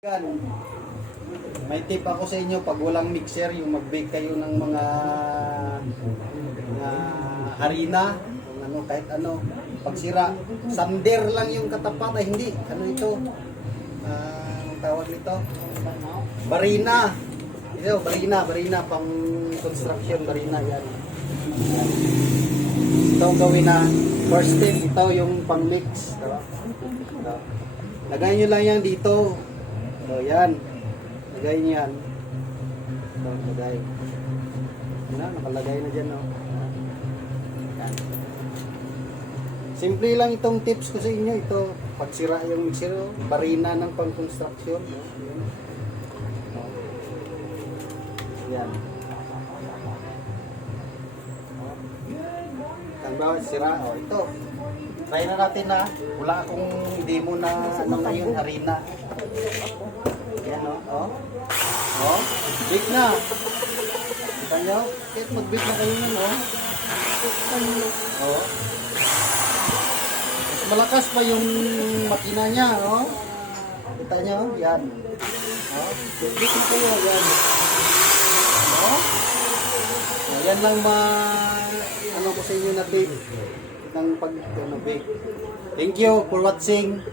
Yan. May tip ako sa inyo pag walang mixer, yung mag-bake kayo ng mga harina, kung ano, kahit ano, pagsira, sander lang yung katapat, ay hindi, ano ito, ang tawag nito, barina, ito, barina, pang construction, barina, yan. Ito ang gawin na, first step, ito yung pang mix, ito. Lagay nyo lang yan dito. So, yan. Lagay niyo yan. Ito, lagay. Yan, nakalagay na dyan, no? Yan. Simple lang itong tips ko sa inyo. Ito, pagsira yung mixer, barina ng pang-construction. No? Yan. Tanggaw, sira. O, ito. Try na natin na. Wala akong demo na ano ngayon, harina. Yan o. Oh. Bake na. Kita nyo? Kahit mag-bake na kayo nun, oh. Oh. Mas malakas pa yung makina niya, oh. Kita nyo? Yan. Oh. Bake na kayo. Yan. Oh. So, yan lang ano ko sa inyo na bake. Ng pag-bake. Thank you for watching.